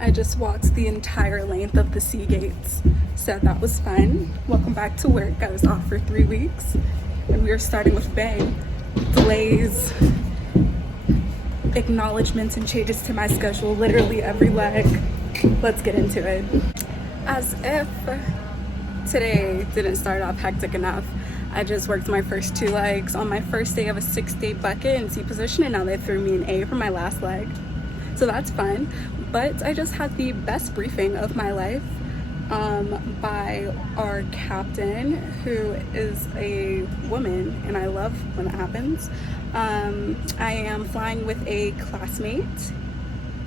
I just walked the entire length of the sea gates, so that was fun. Welcome back to work. I was off for 3 weeks, and we are starting with bang. Delays, acknowledgements, and changes to my schedule literally every leg. Let's get into it. As if today didn't start off hectic enough, I just worked my first 2 legs on my first day of a 6-day bucket in C position, and now they threw me an A for my last leg. So that's fun. But I just had the best briefing of my life by our captain, who is a woman, and I love when that happens. I am flying with a classmate,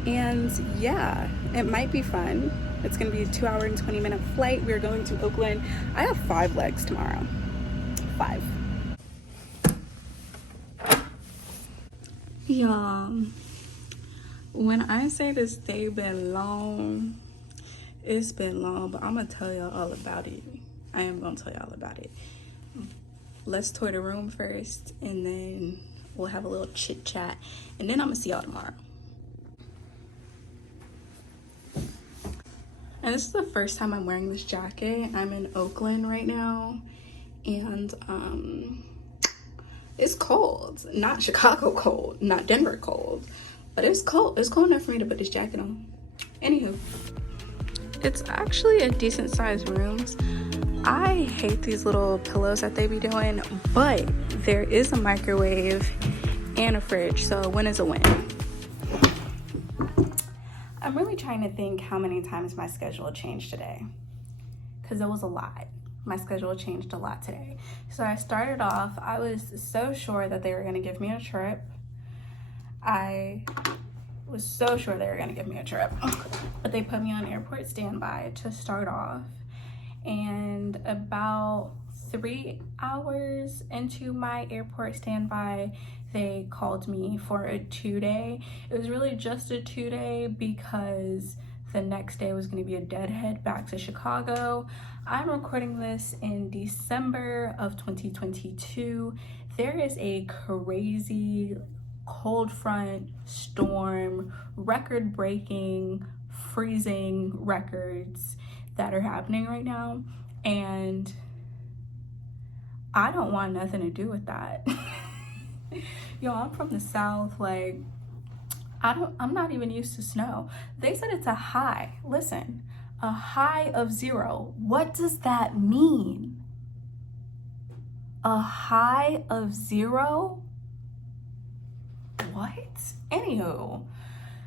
and yeah, it might be fun. It's gonna be a 2-hour and 20-minute flight. We're going to Oakland. I have 5 legs tomorrow. 5. Y'all, when I say this day been long, it's been long, but I'm gonna tell y'all all about it. I am gonna tell y'all about it. Let's tour the room first, and then we'll have a little chit chat, and then I'm gonna see y'all tomorrow. And this is the first time I'm wearing this jacket. I'm in Oakland right now, and it's cold. Not Chicago cold, not Denver cold, but it's cold. It's cold enough for me to put this jacket on. Anywho, it's actually a decent sized room. I hate these little pillows that they be doing, but there is a microwave and a fridge, so a win is a win. I'm really trying to think how many times my schedule changed today, because it was a lot. My schedule changed a lot today. So I started off, I was so sure that they were gonna give me a trip. I was so sure they were gonna give me a trip, but they put me on airport standby to start off. And about 3 hours into my airport standby, they called me for a 2-day. It was really just a 2-day because the next day was going to be a deadhead back to Chicago. I'm recording this in December of 2022. There is a crazy cold front, storm, record-breaking, freezing records that are happening right now, and I don't want nothing to do with that. Yo, I'm from the South. Like, I'm not even used to snow. They said it's a high. Listen, a high of 0. What does that mean? A high of 0? What? Anywho,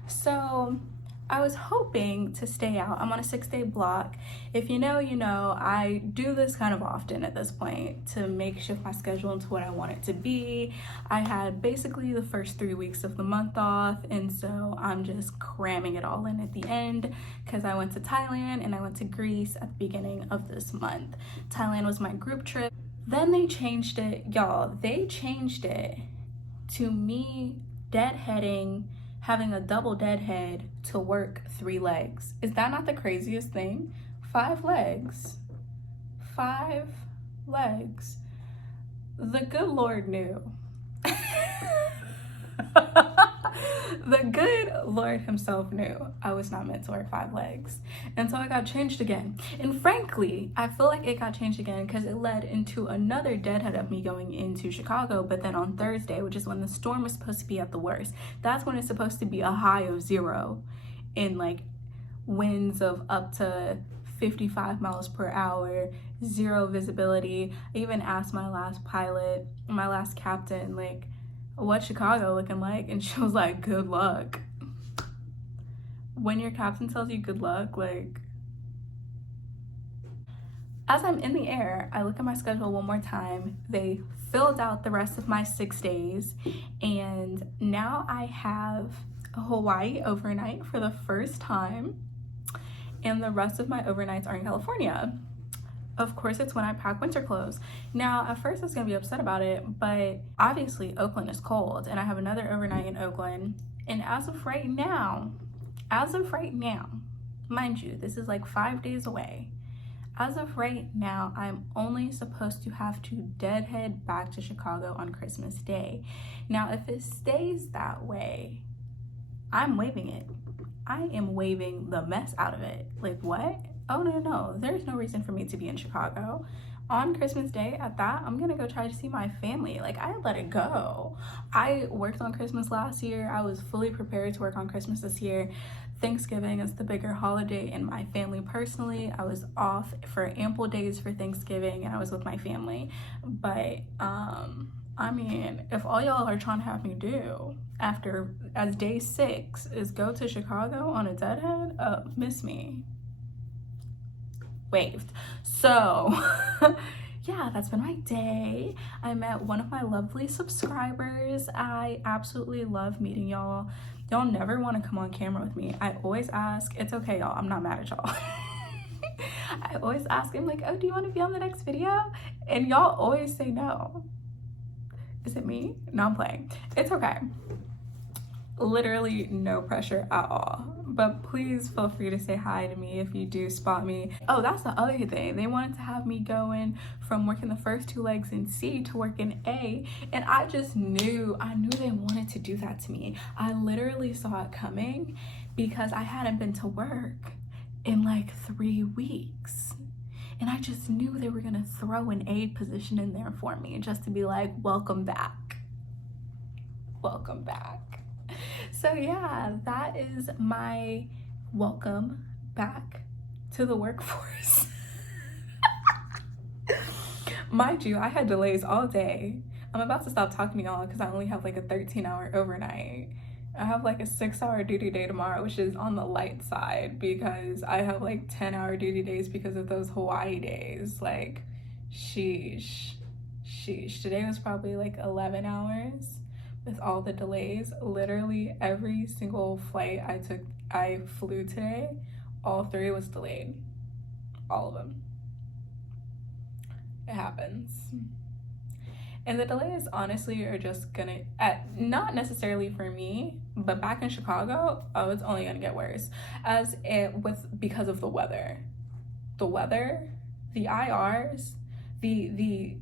so I was hoping to stay out. I'm on a 6-day block. If you know, you know. I do this kind of often at this point to makeshift my schedule into what I want it to be. I had basically the first 3 weeks of the month off, and so I'm just cramming it all in at the end because I went to Thailand and I went to Greece at the beginning of this month. Thailand was my group trip. Then they changed it, y'all. They changed it to me deadheading, having a double deadhead to work 3 legs. Is that not the craziest thing? 5 legs. 5 legs. The good Lord knew. The good Lord himself knew I was not meant to work 5 legs. And so it got changed again. And frankly, I feel like it got changed again because it led into another deadhead of me going into Chicago. But then on Thursday, which is when the storm was supposed to be at the worst, that's when it's supposed to be a high of 0 in like winds of up to 55 miles per hour, 0 visibility. I even asked my last pilot, my last captain, like, what's Chicago looking like? And she was like, good luck. When your captain tells you good luck, like, as I'm in the air, I look at my schedule one more time. They filled out the rest of my 6 days, and now I have a Hawaii overnight for the first time, and the rest of my overnights are in California. Of course, it's when I pack winter clothes. Now, at first I was gonna be upset about it, but obviously Oakland is cold, and I have another overnight in Oakland. And as of right now, mind you, this is like 5 days away. As of right now, I'm only supposed to have to deadhead back to Chicago on Christmas Day. Now, if it stays that way, I'm waiving it. I am waving the mess out of it. Like, what? Oh, no. There's no reason for me to be in Chicago. On Christmas Day, at that, I'm gonna go try to see my family. Like, I let it go. I worked on Christmas last year. I was fully prepared to work on Christmas this year. Thanksgiving is the bigger holiday in my family personally. I was off for ample days for Thanksgiving and I was with my family. But I mean, if all y'all are trying to have me do as day 6 is go to Chicago on a deadhead, miss me. Waved. So yeah, that's been my day. I met one of my lovely subscribers. I absolutely love meeting y'all. Y'all never want to come on camera with me. I always ask. It's okay, y'all. I'm not mad at y'all. I always ask him like, oh, do you want to be on the next video? And y'all always say no. Is it me? No, I'm playing. It's okay. Literally no pressure at all. But please feel free to say hi to me if you do spot me. Oh, that's the other thing. They wanted to have me going from working the first 2 legs in C to work in A. And I knew they wanted to do that to me. I literally saw it coming because I hadn't been to work in like 3 weeks. And I just knew they were gonna throw an A position in there for me just to be like, welcome back. Welcome back. So yeah, that is my welcome back to the workforce. Mind you, I had delays all day. I'm about to stop talking to y'all because I only have like a 13-hour overnight. I have like a 6-hour duty day tomorrow, which is on the light side because I have like 10-hour duty days because of those Hawaii days. Like, sheesh. Today was probably like 11 hours. With all the delays. Literally every single flight I flew today, all 3 was delayed. All of them. It happens. And the delays honestly are just gonna, not necessarily for me, but back in Chicago, it's only gonna get worse. Because of the weather. The weather, the IRs, the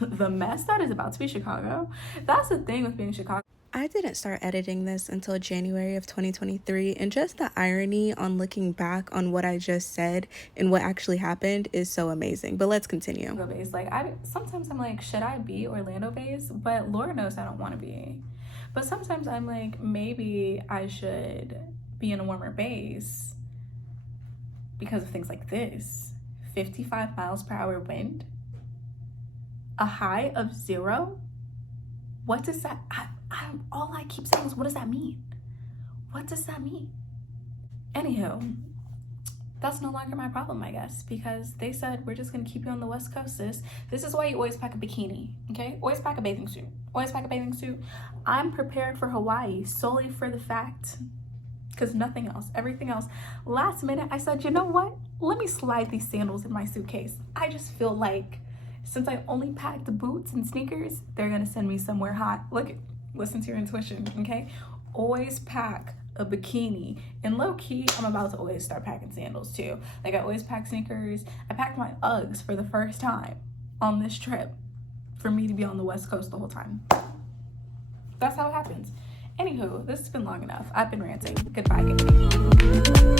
the mess that is about to be Chicago. That's the thing with being Chicago. I didn't start editing this until January of 2023, and just the irony on looking back on what I just said and what actually happened is so amazing. But let's continue. Like, sometimes I'm like, should I be Orlando based? But Lord knows I don't want to be. But sometimes I'm like, maybe I should be in a warmer base because of things like this. 55 miles per hour wind. A high of 0? What does that, all I keep saying is, what does that mean? What does that mean? Anywho, that's no longer my problem, I guess, because they said, we're just gonna keep you on the West Coast, sis. This is why you always pack a bikini, okay? Always pack a bathing suit. Always pack a bathing suit. I'm prepared for Hawaii solely for the fact, because nothing else, everything else. Last minute, I said, you know what? Let me slide these sandals in my suitcase. I just feel like, since I only packed boots and sneakers, they're gonna send me somewhere hot. Listen to your intuition, okay? Always pack a bikini. And low key, I'm about to always start packing sandals too. Like, I always pack sneakers. I packed my Uggs for the first time on this trip for me to be on the West Coast the whole time. That's how it happens. Anywho, this has been long enough. I've been ranting. Goodbye, guys.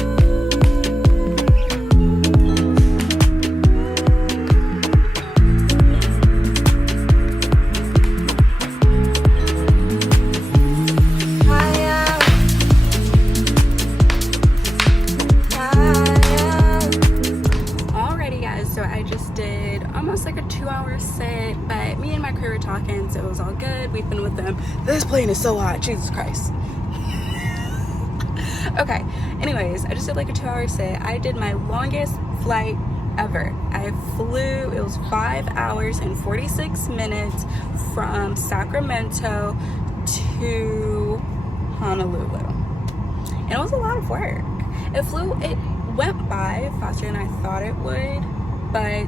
Like a 2-hour sit, but me and my crew were talking, so it was all good. We've been with them. This plane is so hot, Jesus Christ. Okay, anyways, I just did like a 2-hour sit. I did my longest flight ever. I flew, it was 5 hours and 46 minutes from Sacramento to Honolulu. And it was a lot of work. It went by faster than I thought it would, but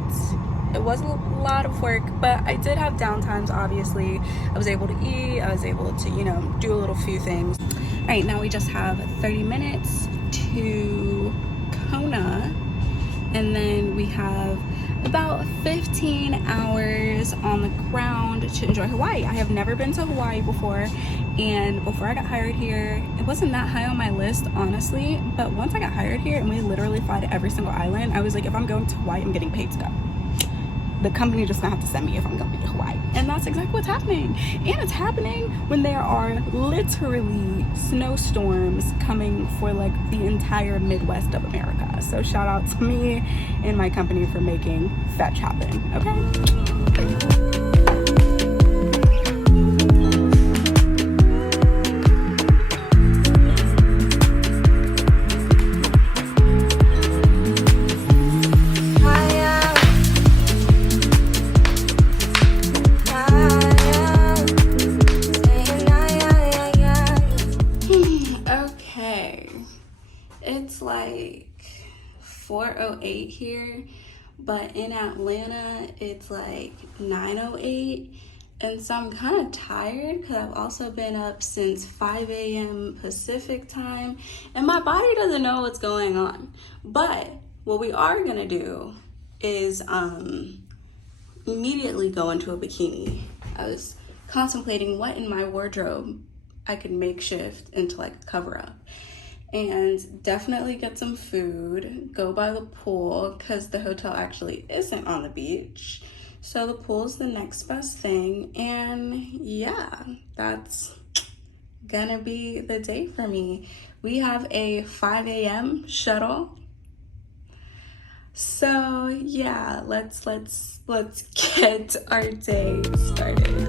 it was a lot of work. But I did have downtimes, obviously. I was able to eat, I was able to, do a little few things. All right, now we just have 30 minutes to Kona, and then we have about 15 hours on the ground to enjoy Hawaii. I have never been to Hawaii before, and before I got hired here, it wasn't that high on my list, honestly, but once I got hired here and we literally fly to every single island, I was like, if I'm going to Hawaii, I'm getting paid to go. The company just gonna have to send me if I'm gonna be in Hawaii. And that's exactly what's happening. And it's happening when there are literally snowstorms coming for like the entire Midwest of America. So shout out to me and my company for making fetch happen, okay? It's like 4:08 here, but in Atlanta it's like 9:08, and so I'm kind of tired because I've also been up since 5 a.m. Pacific time, and my body doesn't know what's going on. But what we are gonna do is immediately go into a bikini. I was contemplating what in my wardrobe I could makeshift into like a cover up. And definitely get some food, go by the pool because the hotel actually isn't on the beach. So the pool's the next best thing. And yeah, that's gonna be the day for me. We have a 5 a.m. shuttle. So yeah, let's get our day started.